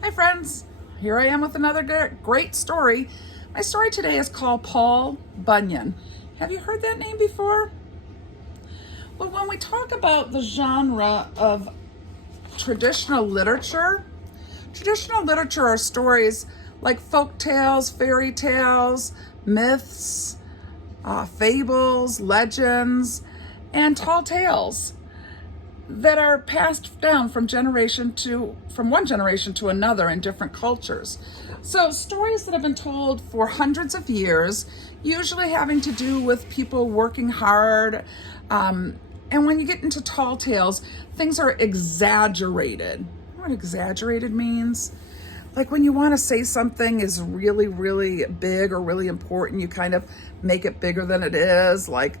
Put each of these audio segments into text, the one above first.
Hi friends, here I am with another great story. My story today is called Paul Bunyan. Have you heard that name before? Well, when we talk about the genre of traditional literature are stories like folk tales, fairy tales, myths, fables, legends, and tall tales that are passed down from one generation to another in different cultures. So stories that have been told for hundreds of years, usually having to do with people working hard. And when you get into tall tales, things are exaggerated. You know what exaggerated means? Like when you want to say something is really, really big or really important, you kind of make it bigger than it is. Like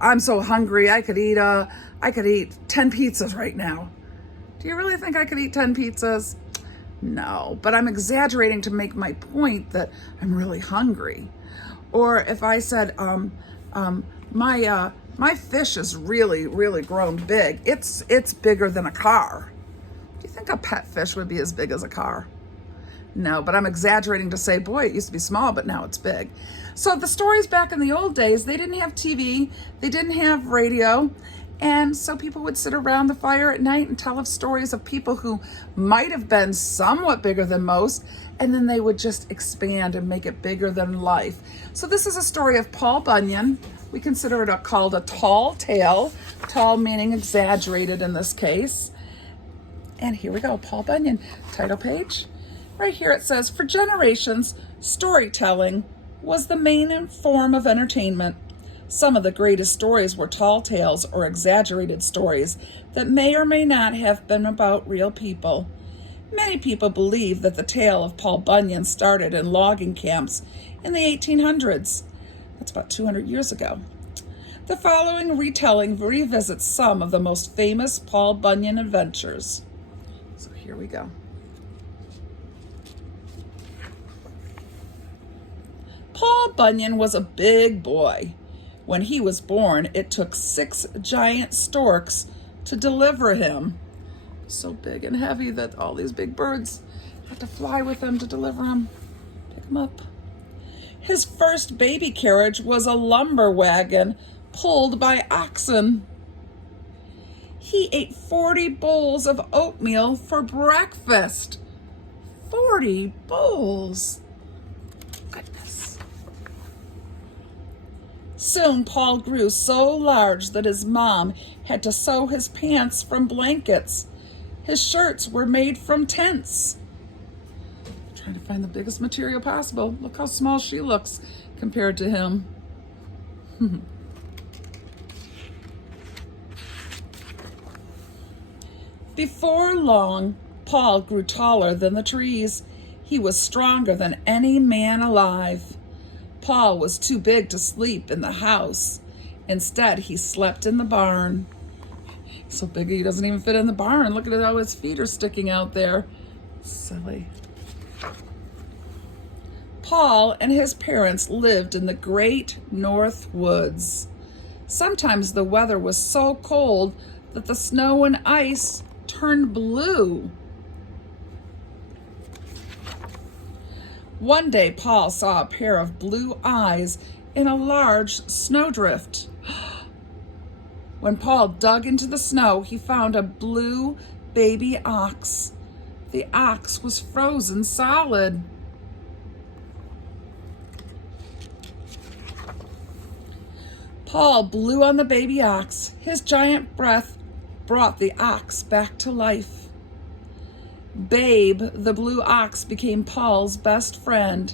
I'm so hungry, I could eat 10 pizzas right now. Do you really think I could eat 10 pizzas? No, but I'm exaggerating to make my point that I'm really hungry. Or if I said, my fish is really, really grown big. It's bigger than a car. Do you think a pet fish would be as big as a car? No, but I'm exaggerating to say, boy, it used to be small, but now it's big. So the stories back in the old days, they didn't have TV, they didn't have radio, and so people would sit around the fire at night and tell of stories of people who might have been somewhat bigger than most, and then they would just expand and make it bigger than life. So this is a story of Paul Bunyan. We consider it called a tall tale, tall meaning exaggerated in this case. And here we go, Paul Bunyan, title page. Right here it says, for generations, storytelling was the main form of entertainment. Some of the greatest stories were tall tales or exaggerated stories that may or may not have been about real people. Many people believe that the tale of Paul Bunyan started in logging camps in the 1800s. That's about 200 years ago. The following retelling revisits some of the most famous Paul Bunyan adventures. So here we go. Paul Bunyan was a big boy. When he was born, it took 6 giant storks to deliver him. So big and heavy that all these big birds had to fly with him to deliver him, pick him up. His first baby carriage was a lumber wagon pulled by oxen. He ate 40 bowls of oatmeal for breakfast. 40 bowls. Goodness. Soon Paul grew so large that his mom had to sew his pants from blankets. His shirts were made from tents. Trying to find the biggest material possible. Look how small she looks compared to him. Before long, Paul grew taller than the trees. He was stronger than any man alive. Paul was too big to sleep in the house. Instead, he slept in the barn. So big he doesn't even fit in the barn. Look at how his feet are sticking out there. Silly. Paul and his parents lived in the great North Woods. Sometimes the weather was so cold that the snow and ice turned blue. One day, Paul saw a pair of blue eyes in a large snowdrift. When Paul dug into the snow, he found a blue baby ox. The ox was frozen solid. Paul blew on the baby ox. His giant breath brought the ox back to life. Babe, the blue ox, became Paul's best friend.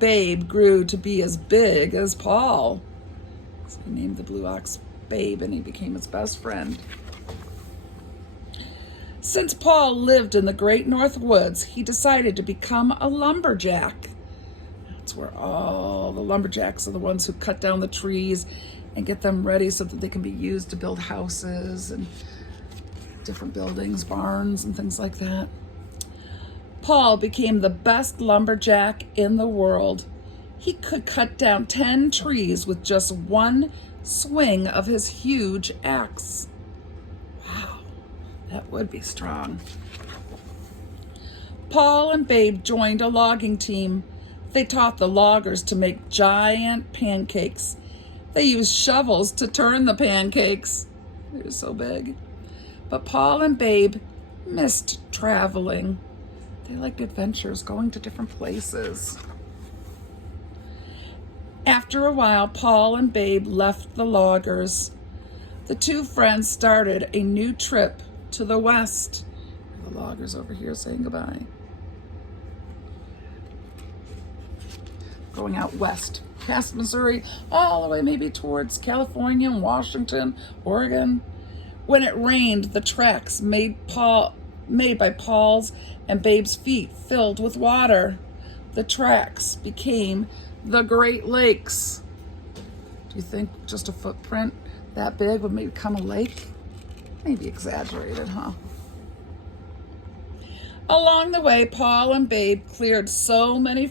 Babe grew to be as big as Paul. So he named the blue ox Babe, and he became his best friend. Since Paul lived in the great North Woods, he decided to become a lumberjack. That's where all the lumberjacks are the ones who cut down the trees and get them ready so that they can be used to build houses and different buildings, barns, and things like that. Paul became the best lumberjack in the world. He could cut down 10 trees with just one swing of his huge axe. Wow, that would be strong. Paul and Babe joined a logging team. They taught the loggers to make giant pancakes. They used shovels to turn the pancakes. They were so big. But Paul and Babe missed traveling. They liked adventures, going to different places. After a while, Paul and Babe left the loggers. The two friends started a new trip to the west. The loggers over here saying goodbye. Going out west, past Missouri, all the way maybe towards California and Washington, Oregon. When it rained, the tracks made by Paul's and Babe's feet filled with water. The tracks became the Great Lakes. Do you think just a footprint that big would become a lake? Maybe exaggerated, huh? Along the way, Paul and Babe cleared so much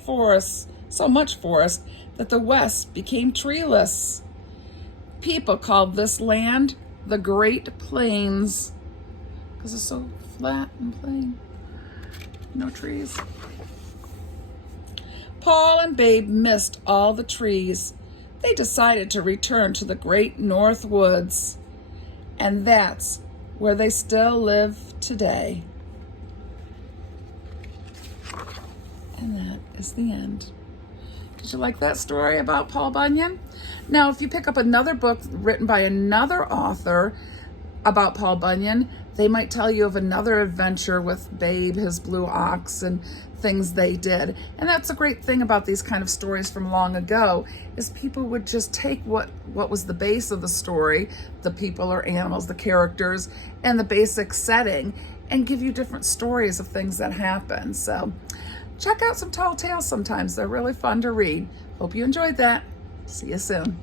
forest, that the West became treeless. People called this land the Great Plains because it's so flat and plain. No trees. Paul and Babe missed all the trees. They decided to return to the Great North Woods, and that's where they still live today. And that is the end. Did you like that story about Paul Bunyan? Now, if you pick up another book written by another author about Paul Bunyan, they might tell you of another adventure with Babe, his blue ox, and things they did. And that's a great thing about these kind of stories from long ago, is people would just take what was the base of the story, the people or animals, the characters, and the basic setting, and give you different stories of things that happen. So check out some tall tales sometimes. They're really fun to read. Hope you enjoyed that. See you soon.